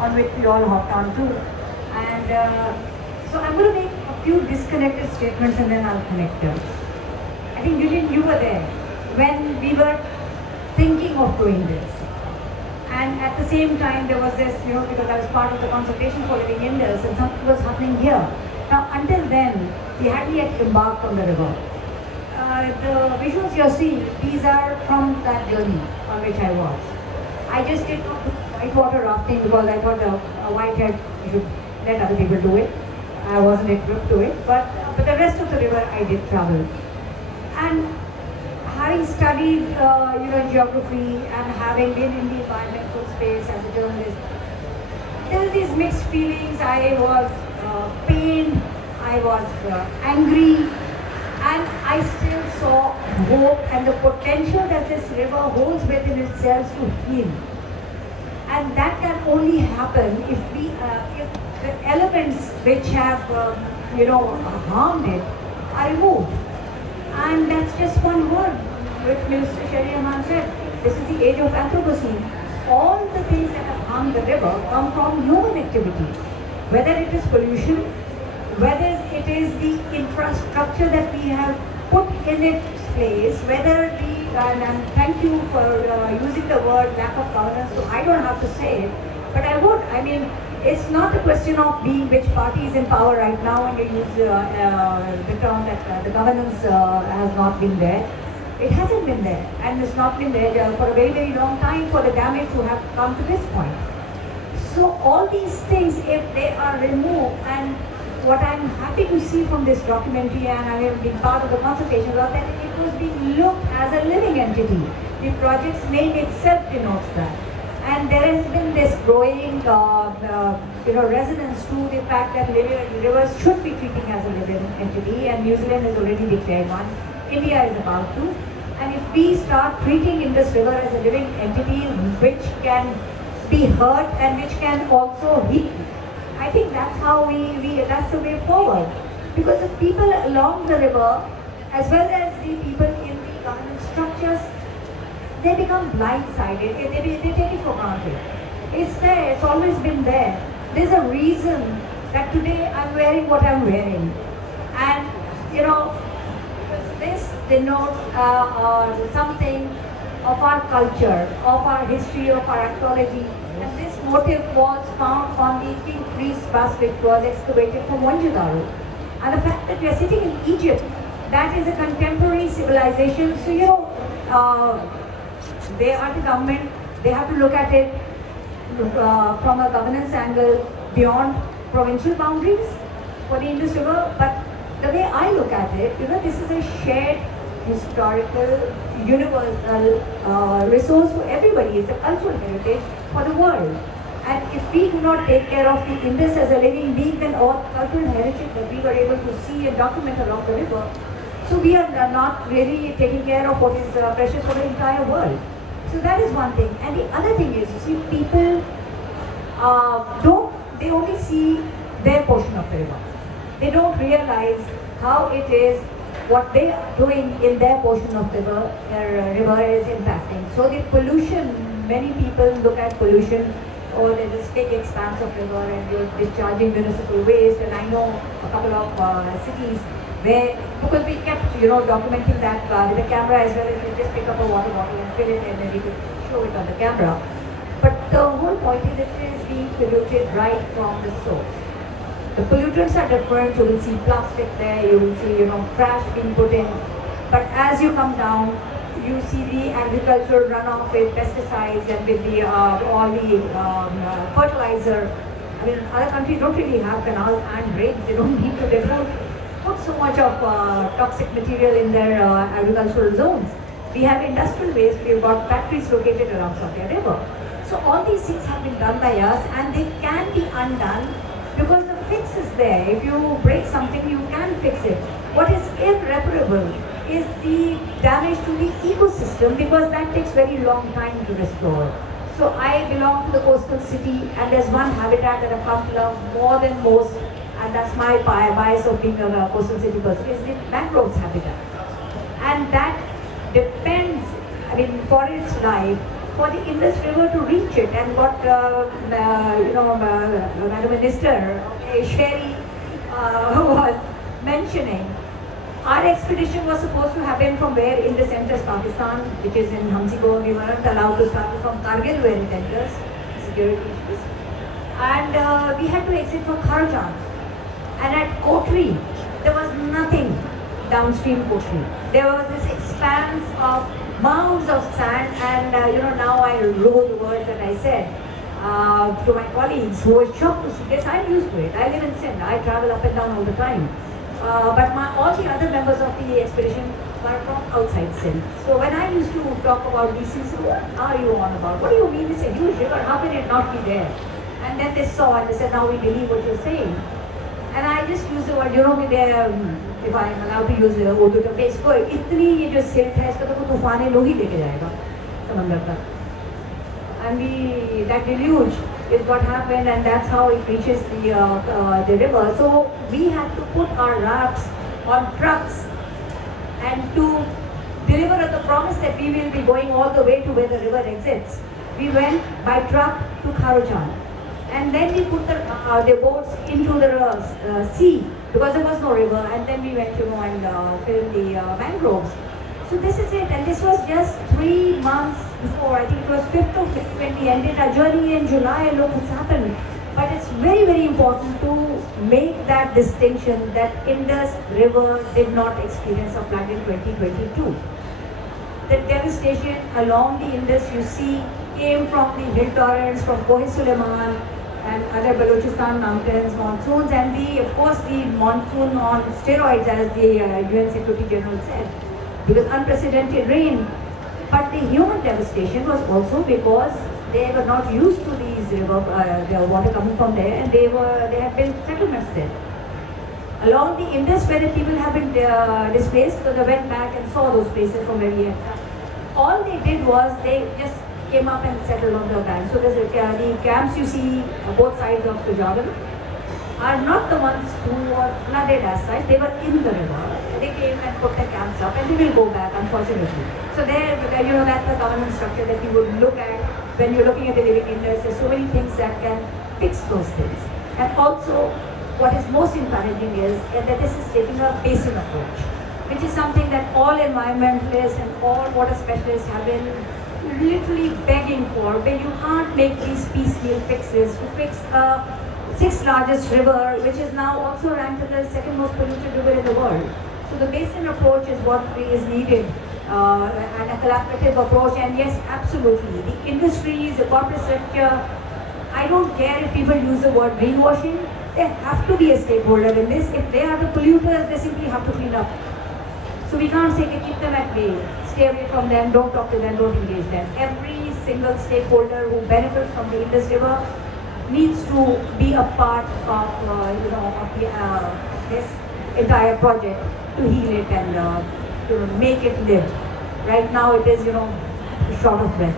on which we all hopped on to. And so I'm going to make a few disconnected statements and then I'll connect them. I think Julien, you were there when we were thinking of doing this. And at the same time, there was this, because I was part of the consultation for Living Indus and something was happening here. Now, until then, we hadn't yet embarked on the river. The visuals you're seeing, these are from that journey on which I was. I just did not do whitewater rafting because I thought a whitehead should let other people do it. I wasn't equipped to it, but the rest of the river I did travel. And having studied, geography and having been in the environmental space as a journalist, there were these mixed feelings. I was pained, I was angry, and I still saw hope and the potential that this river holds within itself to heal. And that can only happen if if the elements which have, harmed it are removed. And that's just one word, which Minister Sherry Rehman said. This is the age of Anthropocene. All the things that have harmed the river come from human activity. Whether it is pollution, whether it is the infrastructure that we have put in its place, whether and thank you for using the word lack of governance, so I don't have to say it, but I would. I mean, it's not a question of being which party is in power right now and you use the term that the governance has not been there. It hasn't been there, and it's not been there for a very, very long time for the damage to have come to this point. So all these things, if they are removed, and what I'm happy to see from this documentary, and I have been part of the consultation, was that it was being looked as a living entity. The project's name itself denotes that. And there has been this growing resonance to the fact that rivers should be treated as a living entity, and New Zealand has already declared one. India is about to. And if we start treating Indus River as a living entity which can be heard and which can also heal, I think that's how that's the way forward. Because the people along the river, as well as the people in the governance structures, they become blindsided. They take it for granted. It's there. It's always been there. There's a reason that today I'm wearing what I'm wearing, and this denotes something of our culture, of our history, of our archaeology. And this motif was found on the King Priest bust which was excavated from Mohenjo-daro. And the fact that we are sitting in Egypt, that is a contemporary civilization. So they are the government, they have to look at it from a governance angle beyond provincial boundaries for the Indus River. But the way I look at it, this is a shared historical, universal resource for everybody. It's a cultural heritage for the world. And if we do not take care of the Indus as a living being, then all cultural heritage that we were able to see and document along the river, so we are not really taking care of what is precious for the entire world. So that is one thing. And the other thing is, people they only see their portion of the river. They don't realize how it is, what they are doing in their portion of the river is impacting. So the pollution, many people look at pollution, or there's this big expanse of river and you're discharging municipal waste. And I know a couple of cities where, because we kept documenting that with the camera, as well as you just pick up a water bottle and fill it and then you could show it on the camera. But the whole point is it is being polluted right from the source. The pollutants are different. You will see plastic there, you will see trash being put in. But as you come down, you see the agricultural runoff with pesticides and with the all the fertilizer. I mean, other countries don't really have canals and drains. They don't need to. They don't put so much of toxic material in their agricultural zones. We have industrial waste. We've got factories located around Afia River. So all these things have been done by us, and they can be undone because the fix is there. If you break something, you can fix it. What is irreparable is the damage to the ecosystem, because that takes very long time to restore. So I belong to the coastal city, and there's one habitat that I've come to love more than most, and that's my bias of being a coastal city person, is the mangroves habitat. And that depends, for its life, for the Indus River to reach it, and what Madam Minister Sherry was mentioning. Our expedition was supposed to happen from where Indus enters Pakistan, which is in Hamsiko. We weren't allowed to start from Kargil where it enters, security issues. And we had to exit from Kharjan. And at Kotri, there was nothing downstream Kotri. There was this expanse of mounds of sand, and now I know the words that I said to my colleagues who were shocked to see this. I'm used to it. I live in Sindh. I travel up and down all the time. But all the other members of the expedition were from outside Sindh. So when I used to talk about these things, what are you on about? What do you mean it's a huge river? How can it not be there? And then they saw and they said, now we believe what you're saying. And I just use the word, if I'm allowed to use the Urdu term, इसको इतनी ये जो silt है इसका तो कोई तूफान लोग ही लेके जाएगा समंदर तक. And that deluge is what happened, and that's how it reaches the river. So we had to put our rafts on trucks and to deliver on the promise that we will be going all the way to where the river exits. We went by truck to Kharujan, and then we put the boats into the sea because there was no river, and then we went and filmed the mangroves. So this is it, and this was just 3 months before. I think it was 5th of May when we ended our journey in July. Look what's happened. But it's very, very important to make that distinction that Indus River did not experience a flood in 2022. The devastation along the Indus, you see, came from the hill torrents, from Koh-i-Suleiman and other Balochistan mountains, monsoons, and of course the monsoon on steroids, as the UN Secretary General said, because unprecedented rain. But the human devastation was also because they were not used to these the water coming from there, and they have built settlements there. Along the Indus, where the people have been displaced, so they went back and saw those places from where we had come. All they did was they just came up and settled on the bank. So the camps you see both sides of the Jordan are not the ones who were flooded as such. They were in the river. They came and put their camps up, and they will go back, unfortunately. So there, that's the government structure that you would look at when you're looking at the Living Indus. There's so many things that can fix those things. And also, what is most encouraging is that this is taking a basin approach, which is something that all environmentalists and all water specialists have been literally begging for, where you can't make these piecemeal fixes to fix a 6th largest river, which is now also ranked as the 2nd most polluted river in the world. So the basin approach is what is needed, and a collaborative approach. And yes, absolutely, the industries, the corporate sector, I don't care if people use the word greenwashing, there have to be a stakeholder in this. If they are the polluters, they simply have to clean up. So we can't say, keep them at bay, stay away from them, don't talk to them, don't engage them. Every single stakeholder who benefits from the Indus River needs to be a part of this entire project to heal it and to make it live. Right now it is short of breath.